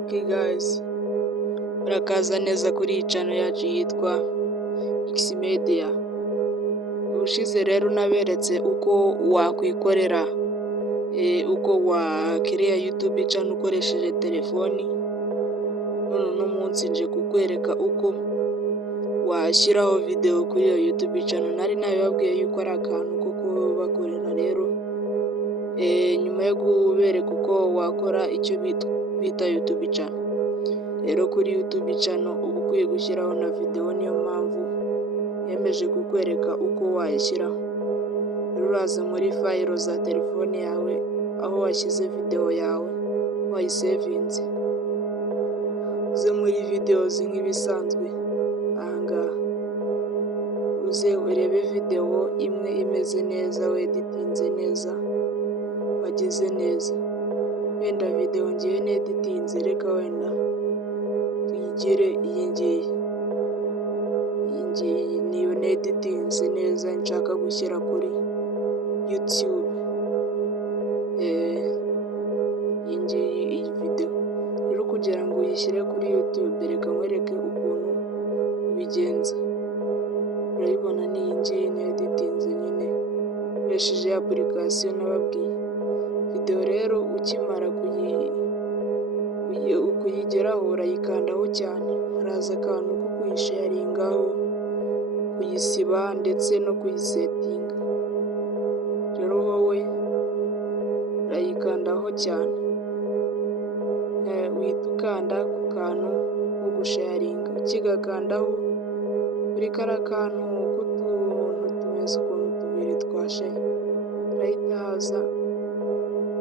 Okay guys, murakaza neza kuri iyi channel yacu yitwa X Media. Ubushize rero naberetse uko wakwikorera uko wakiriya YouTube channel ukoresheje telefoni. None uno munsi nje kukwereka uko washyiraho video kuri iyo YouTube channel. Nari nabibabwiye yuko ari akantu ko kubakorera rero. Nyuma yo kubereka uko wakora icyo bita YouTube channel. Rero kuri YouTube channel uba ukwiye gushyiraho na video, niyo mpamvu yemeje kukwereka uko wayishyiraho. Rero uraza muri file za telefone yawe, aho washyize video yawe wayisevinze, uze muri videos nk'ibisanzwe. Ahangaha uze urebe video imwe imeze neza, weditinze neza, wagize neza. Wenda video ngiye neditinze, reka wenda tuyigire iyi ngiyi niyo neditinze neza nshaka gushyira kuri YouTube. Iyi video rero kugira ngo uyishyire kuri YouTube, reka nkwereke ukuntu ubigenza. Urayibona ni iyi ngiyi neditinze nyine ukoresheje application nababwiye. Video rero ukimara kuyigeraho urayikandaho cyane, haraza akantu ko kuyisharingaho, kuyisiba ndetse no kuyisetinga. Rero wowe urayikandaho cyane, uhita ukanda ku kantu ko gusharinga. Ukigakandaho kuri kariya kantu k'utuntu tumeze ukuntu tubiri twa share, urahita haza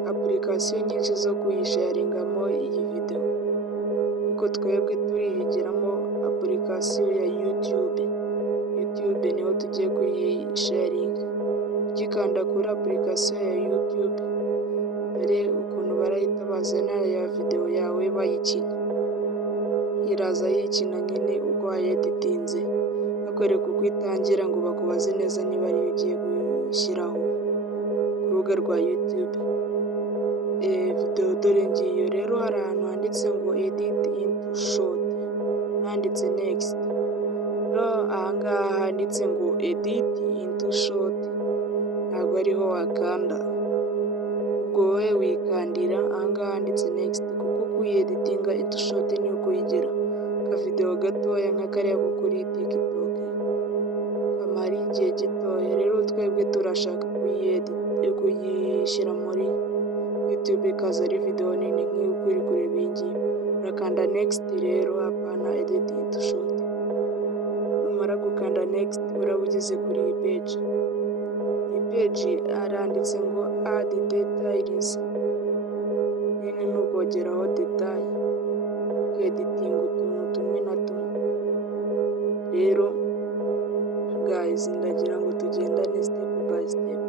application nyinshi zo kuyisharingamo iyi video. Kuko twebwe turihigiramo application ya YouTube niho tugiye kuyisharinga. Ugikanda kuri application ya YouTube, dore ukuntu barahita bazana ya video yawe bayikina. Iraza yikina nyine uko wayeditinze, bakwereka uko itangira ngo bakubaze neza niba ariyo ugiye gushyiraho ku rubuga rwa YouTube. Video dore ngiyo rero, hari ahantu handitse ngo edit into short, handitse next. Rero ahangaha handitse ngo edit into short ntabwo ariho wakanda, ubwo wowe wikandira ahangaha handitse next, kuko kuyeditinga into short ni ukuyigira ka video gatoya nka kariya ko kuri TikTok kamara igihe gitoya. Rero twebwe turashaka kuyishyira muri YouTube ikaza ari video nini nk'uko uri kureba iyi ngiyi. Urakanda next rero, apana edit into short. Numara gukanda next, uraba ugeze kuri iyi page. Iyi page haranditse ngo add details, nyine ni ukongeraho detail, ukeditinga utuntu tumwe na tumwe. Rero guys, ndagira ngo tugendane step by step.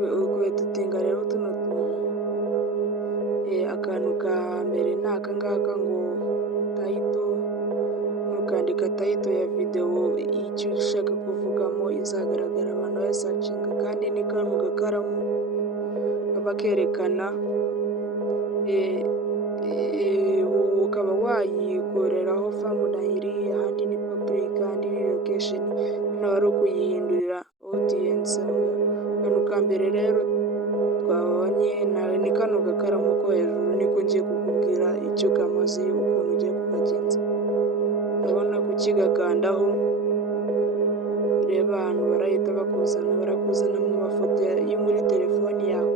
Ukeditinga rero tuno tuntu, akantu ka mbere ni aka ngaka ngo title. Nukandika title ya video icyo ushaka kuvugamo izagaragara abantu bayisacinga, kandi ni kano gakaramu kaba kerekana. Ukaba wayikoreraho thumbnail, ahandi ni public, ahandi ni location. Hano ari ukuyihindurira audience. Kano ka mbere rero twabonye ni kano gakaramu ko hejuru, niko ngiye kukubwira icyo kamaze, ukuntu ugiye kukagenza. Urabona kukigakandaho, reba ahantu barahita barakuzana mu mafoto yo muri telefoni yawe.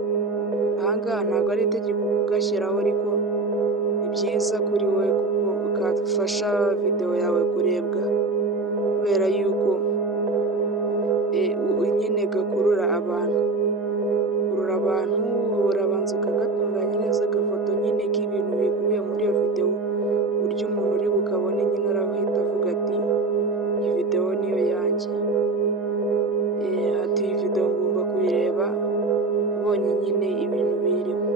Ahangaha ntabwo ari itegeko kugashyiraho, ariko ni byiza kuri wowe kuko ukafasha video yawe kurebwa, kubera yuko nyine gakurura abantu. Urabanza ukagatunganya neza agafoto nyine k'ibintu bikubiye muri iyo video, uburyo umuntu uri bukabone nyine arahita avuga ati iyi video niyo yanjye. Ati iyi video ngomba kuyireba, ubonye nyine ibintu birimo.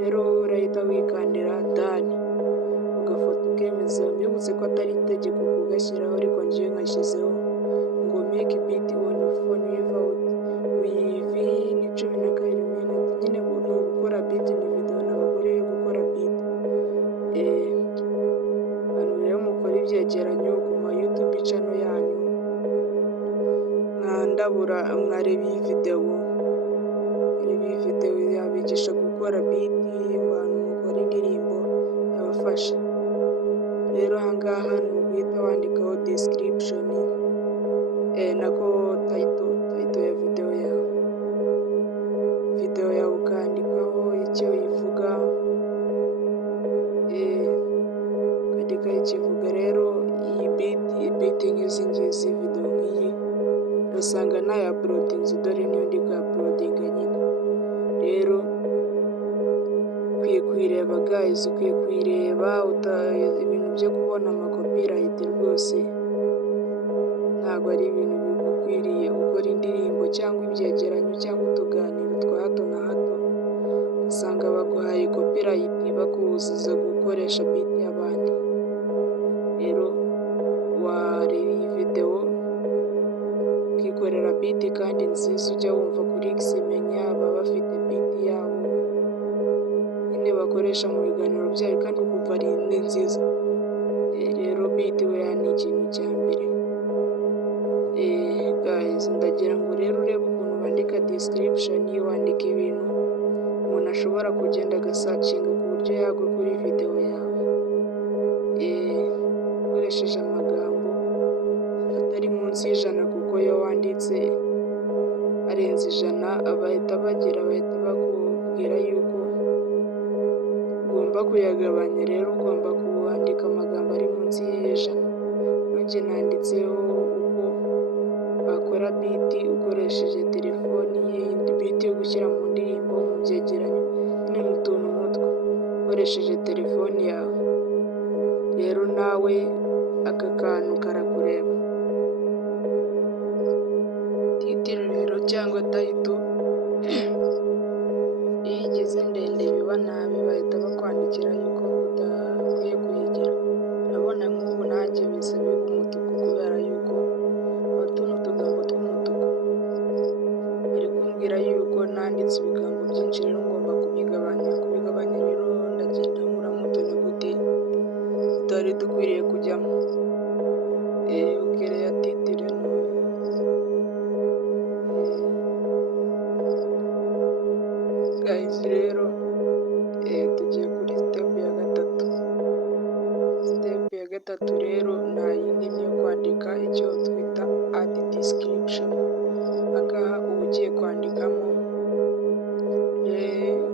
Rero urahita wikandira done, ugafoto ukemeza. Mbibutse ko atari itegeko kugashyiraho, ariko ngiye nkashyizeho ngo make beat on phone without ni 12 minutes. Nyine gukora beat ni video, n'abagore gukora beat ibyegeranyo ku ma YouTube channel yanyu, mwandabura mwareba iyi videwo yabigisha gukora biti, abantu mukora indirimbo yabafasha. Rero ahangaha ni uguhita wandikaho description nako title ya videwo yawe ukandikaho icyo ivuga, ukandikaho ikivuga. Rero iyi biti nk'izi ngizi, videwo nk'iyi urasanga nayo uploadinze, dore niyo ndi ku-uploadinga nyine. Rero ukwiye kuyireba guys, ukwiye kuyireba, ibintu byo kubona amakopirayiti rwose ntabwo ari ibintu bigukwiriye. Ukora indirimbo cyangwa ibyegeranyo cyangwa utuganiro twa hato na hato, usanga baguhaye kopirayiti bakubuza gukoresha biti y'abandi. Rero wareba iyi videwo ukikorera biti kandi nziza, ujya wumva kuri Xmenya baba bafite biti yabo nyine bakoresha mu biganiro byayo kandi ukumva ni nziza. Rero biti weya ni ikintu cya mbere. Guys, ndagira ngo rero urebe ukuntu bandika description, wandika ibintu umuntu ashobora kugenda agasacinga ku buryo yagwa kuri videwo yawe, ukoresheje amagambo atari munsi y'ijana, kuko iyo wanditse arenze 100 bahita bakubwira yuko ugomba kuyagabanya. Rero ugomba kuwandika amagambo ari munsi y'100. Nanjye nanditseho uko wakora biti ukoresheje telefoni ye, biti yo gushyira mu ndirimbo, mu byegeranyo, nyine mu tuntu nk'utwo ukoresheje telefoni yawe. Rero nawe aka kantu karakureba. Titire rero cyangwa tayito iyo igeze ndende biba nabi, bahita bakwandikira yuko udakwiye kuyigira. Urabona nk'ubu nanjye bise biga umutuku kubera yuko tuno tugambo tw'umutuku bari kumbwira yuko nanditse ibigambo byinshi, rero ngomba kubigabanya. Rero ndagenda nkuramo utunyuguti tutari dukwiriye kujyamo. Ukereya titire guys. Rero tugiye kuri step ya gatatu. Step ya gatatu rero nta yindi ni yo kwandika icyo twita add description. Ahangaha uba ugiye kwandikamo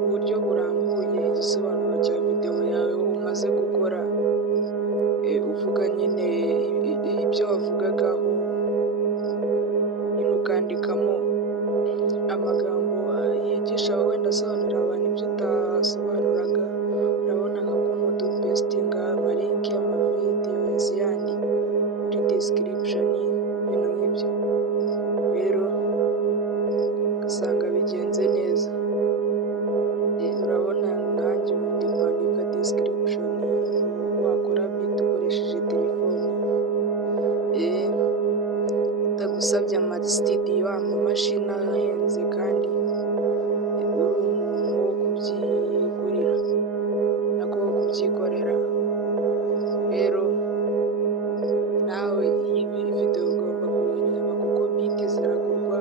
uburyo burambuye igisobanuro cya videwo yawe umaze gukora, uvuga nyine ibyo wavugagaho, nyine ukandikamo amagambo yigisha wenda asobanurira abantu ibyo utasobanuraga. Urabona nka kuno dupesitinga amalinki y'amavideos yandi muri description, ibintu nk'ibyo. Rero ugasanga bigenze neza. Urabona nanjye ndi kwandika description wakora biti ukoresheje telefoni, bitagusabye amasitidiyo, amamashini ahenze, kandi uri umuntu wo kubyigurira nako wo kubyikorera. Rero nawe iyi videwo ugomba kuyireba kuko biti ziragurwa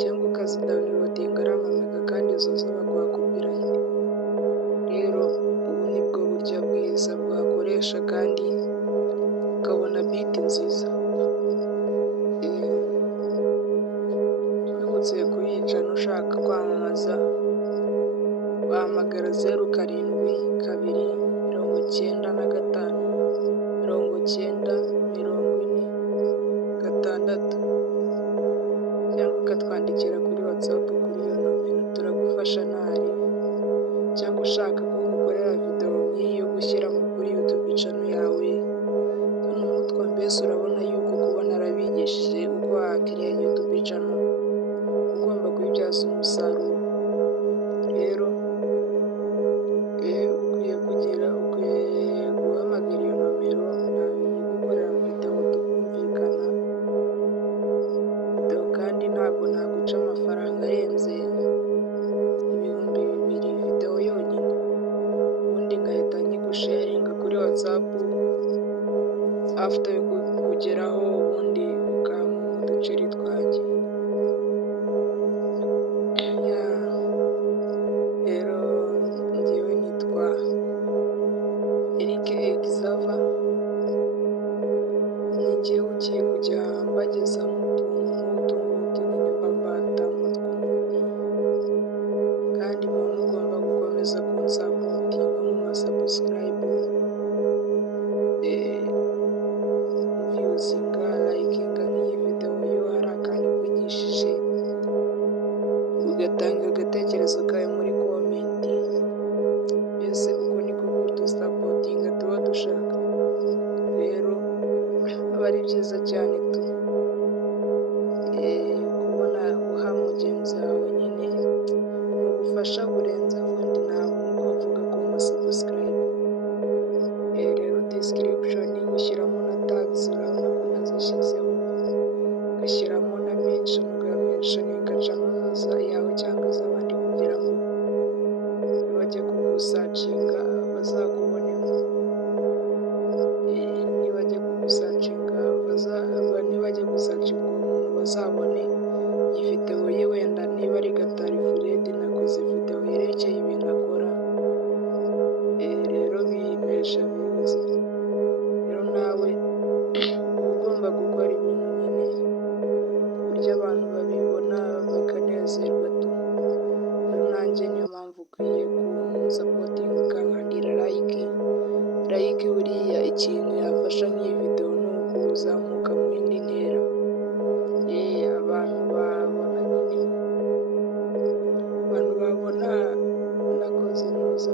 cyangwa ukazidawunirodinga ari amamega, kandi zose baguha kopirayiti. Rero ubu ni bwo buryo bwiza bwakoresha kandi ukabona biti nziza. Twibutse kuyica nushaka kwamamaza wahamagara 0795904046 cyangwa ukatwandikira kuri WhatsApp kuri iyo nomero, turagufasha ntari. Cyangwa ushaka ko mukorera videwo nk'iyi yo gushyira kuri YouTube channel yawe, tuno mutwe mbese urabona yuko kuba narabigishije uko wakiriya YouTube channel ugomba kubibyaza umusaruro. Rero ukwiye guhamagara iyo nomero gukorera videwo tukumvikana. Videwo kandi ntabwo naguca amafaranga arenze ibihumbi 2 videwo yonyine, ubundi ngahita nyigusharinga kuri WhatsApp after kugeraho ubundi ukampa uduceri twanjye. Ya rero njyewe nitwa Eric Xaver, ni njyewe ugiye kujya mbagezaho utuntu nk'utu ngutu nyine mba mbatamo tw'umuti, kandi muba mugomba gukomeza kunsapotinga mu masubscribe, muviyuzinga, layikinga nk'iyi videwo iyo hari akantu kwigishije, ugatanga agatekerezo kawe muri komenti, mbese uko niko kudusapotinga tuba dushaka. Rero aba ari byiza cyane kubona uha mugenzi wawe nyine ni ubufasha burenze ubundi ntabwo uko mvuga ku masubscribe. Rero description ushyiramo na tags, urabona ko nazishyizeho, ugashyiramo na mention, ugamentioninga channel yawe cyangwa iz'abandi kugira ngo bajye kugusacinga bazakubonemo. Nibajya kugusacinga nibajya gusacinga umuntu bazabone iyi videwo ye, wenda niba ari Gatari Fred nakoze videwo yerekeye ibintu akora, rero bihimesha views. Rero nawe uba ugomba gukora ibintu nyine ku buryo abantu babibona bakanezerwa tu. Rero nanjye niyo mpamvu ukwiye kunsapotinga ukankandira like buriya ikintu yafasha nk'iyi videwo ni ukuzamuka mu yindi ntera, abantu babona nakoze neza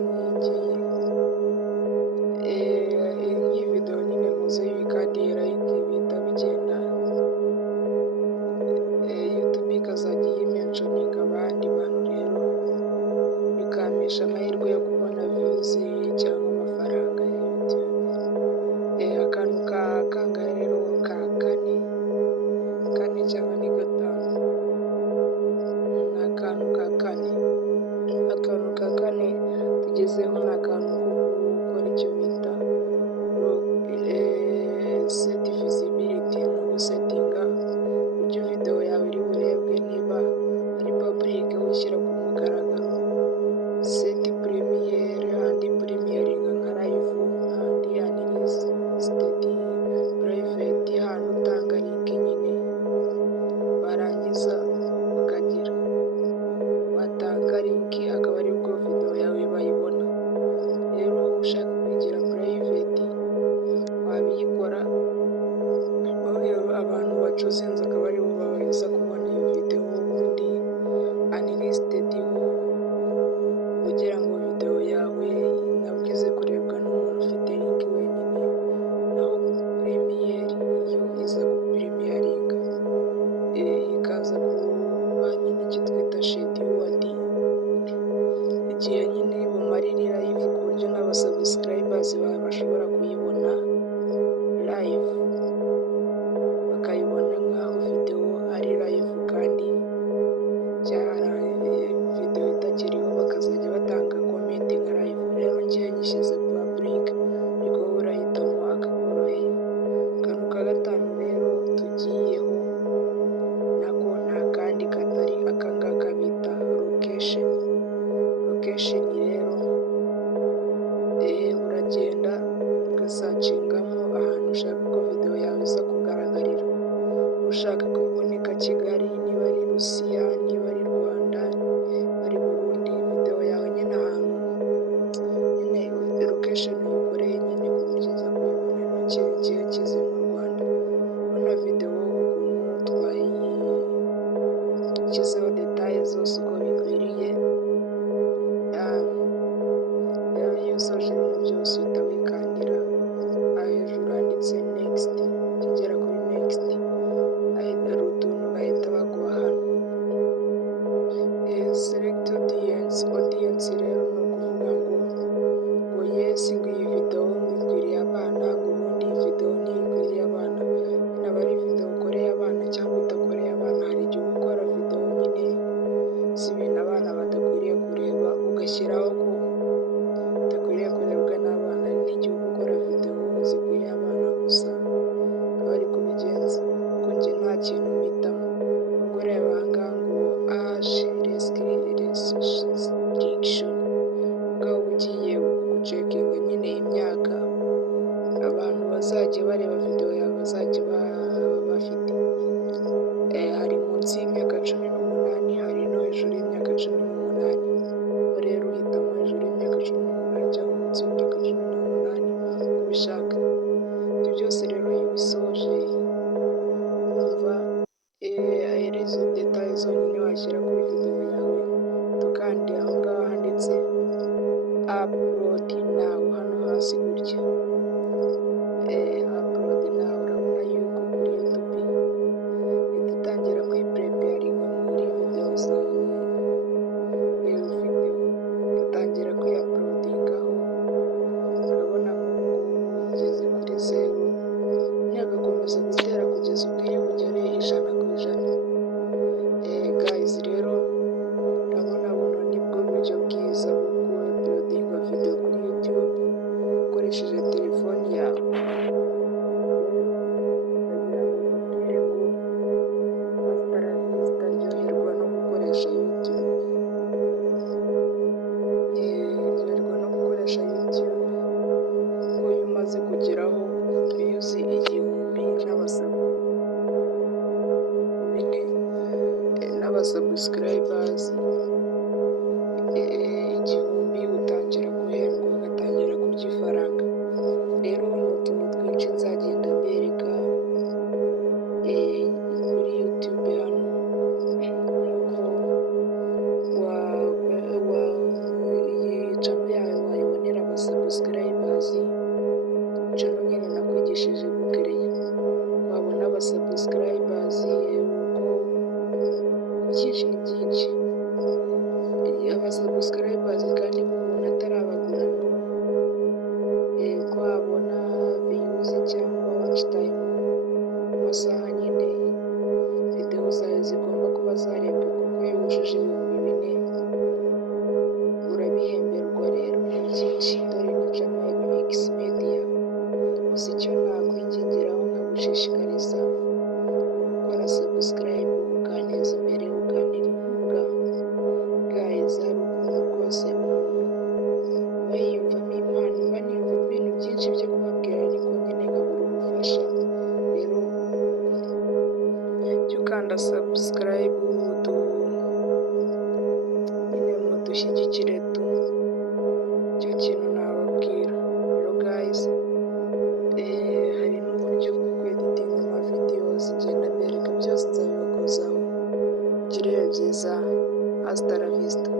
nk'iyi videwo nyine nkoze ibikandiye like bihita bigenda, YouTube ikazajya iyimentioninga abandi bantu, rero bikampesha amahirwe yo kubona views cyangwa amafaranga ya YouTube. Akantu ka kangahe rero, ka kane cyangwa ni gatanu, ni akantu ka kane. Akantu ka kane tugezeho ni akantu ko gukora icyo bita set visibility, ni ugusetinga uburyo videwo yawe iri burebwe, niba ari public ushyira ku mugaragaro, set premiere and premiering nka live and unlisted private, hano utanga link nyine, warangiza ukagira watanga link akaba ari bwo videwo yawe bayibona. Rero ushaka kwigira private wabiyikora, abantu bacuzinze akaba aribo baza kubona iyo videwo, ubundi unlisted ho kugira ngo videwo yawe nabwo ize kurebwa n'umuntu ufite link wenyine, naho premiere yo iza gupremieringa ikaza kuba nyine icyo twita scheduled, igihe nyine bumarira live ku buryo n'abasubscribers bawe bashobora kuyibona live, bakayibona nk'aho videwo ari live kandi videwo itakiriho, bakazajya batanga comment nka live. Rero njyewe nyishyize public ariko wowe urahitamo akakoroheye. Akantu ka gatanu rero tugiyeho nako nta kandi katari akangaka bita location. Location rero uragenda ugasacingamo ahantu ushaka ko videwo yawe iza kugaragarira, ushaka ko iboneka Kigali, niba ari Rusiya, niba ari Rwanda, ari Burundi, videwo yawe nyine ahantu nyine location uyikoreye nyine ku buryo iza kuyibonera kigiye kize mu Rwanda. Urabona videwo ukuntu twayishyizeho detaye zose uko bikwiriye. Rero iyo usoje ibintu byose uhita wikandira hejuru handitse next, ukigera kuri next hari utuntu bahita baguha hano, select audience rero ni ukuvuga ngo yes, ngo iyi videwo ikwiriye abana, ngo ubundi iyi videwo ntikwiriye abana. Naba ari videwo ukoreye abana cyangwa udakoreye abana, hari igihe ukora videwo nyine z'ibintu abana badakwiriye kureba, ugashyiraho ko bidakwiriye kurebwa n'abana, bagiye bareba video yawe bazajya bafite hari munsi y'imyaka 18, hari no hejuru y'imyaka 18. Rero uhitamo hejuru y'imyaka 18 cyangwa munsi y'imyaka 18 uko ubishaka. Ibyo byose rero iyo ubisoje wumva ari izo detaye zonyine washyira kuri video yawe, kandi aho ngaho handitse upload now hano hasi gutya, upload now. Urabona yuko kuri YouTube ihita itangira kwipreparinga muri video zawe ufite, igatangira kwiuploadingaho. Urabona nk'ubu igeze kuri 0, agakomeza gutera kugeza ubwo iri bugere 100%. Guys, rero urabona buno nibwo buryo bwiza bwo kuuploadinga video kuri YouTube ukoresheje telefoni yawe. Ryoherwa no gukoresha YouTube, ryoherwa no gukoresha YouTube kuko iyo umaze kugeraho views 1000 n'abasubscribers 1000, utangira guhembwa, ugatangira kurya ifaranga. Rero ni utuntu twinshi nzagenda mbereka kuri YouTube hano, nuko iyi channel yawe wayibonera abasubscribers. Channel nyine nakwigishije gukereya, wabona abasubscribers byinshi ni byinshi. Abasubscribers kandi umuntu atarabagura ko wabona views cyangwa watch time mu masaha nyine video zawe zigomba kuba zarebwe, kuko iyo wujuje 4000 urabihemberwa. Rero ni byinshi, dore ni channel ya X Media. Gusa icyo nakwingingiraho nkagushishikariza gukora subscribe, ukaneza imbere, ukanira inkunga. Guys, hari ukuntu rwose umuntu aba yiyumvamo impano, mba niyumvamo ibintu byinshi byo kubabwira ariko nyine nkabura ubufasha. Rero jya ukanda subscribe nyine mudushyigikire icyo kintu nababwira. Rero guys, hari n'uburyo bwo kweditinga amavideos zigenda mbereka, byose nzabibakozaho. Mugire ibihe byiza, hasta la vista.